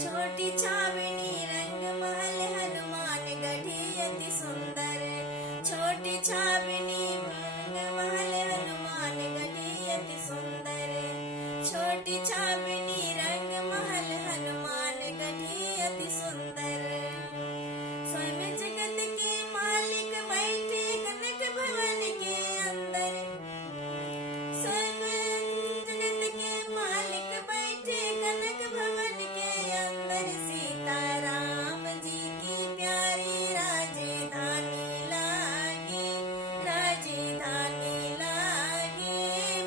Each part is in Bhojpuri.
छोटी छावनी रंग महल हनुमान गढ़ी अति सुंदर। छोटी छावनी रंग महल हनुमान गढ़ी अति सुंदर। छोटी छावनी रंग महल हनुमान गढ़ी अति सुंदर। स्वयं जगत के मालिक बैठे कनक भवन के अंदर। स्वयं जगत के मालिक बैठे कनक भवन के अंदर। सीताराम जी की प्यारी राजधानी लागे, राजधानी लागे।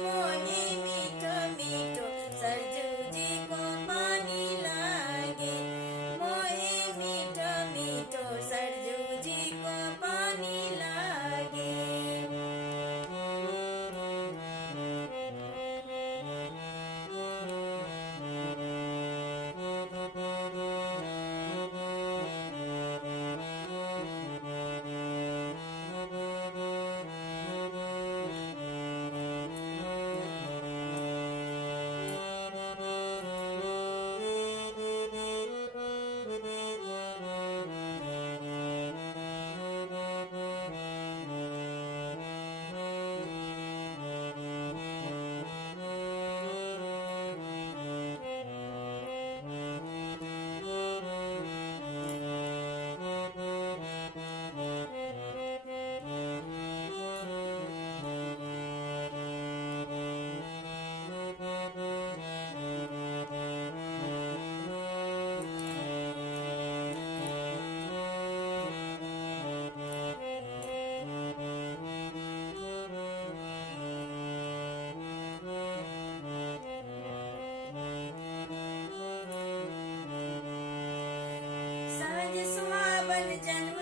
मोहे मीठो मीठो सरजू जी को पानी लागे। मोहे मीठो मीठो सरजू जी को पानी लागे। सहज सुहावन जन्म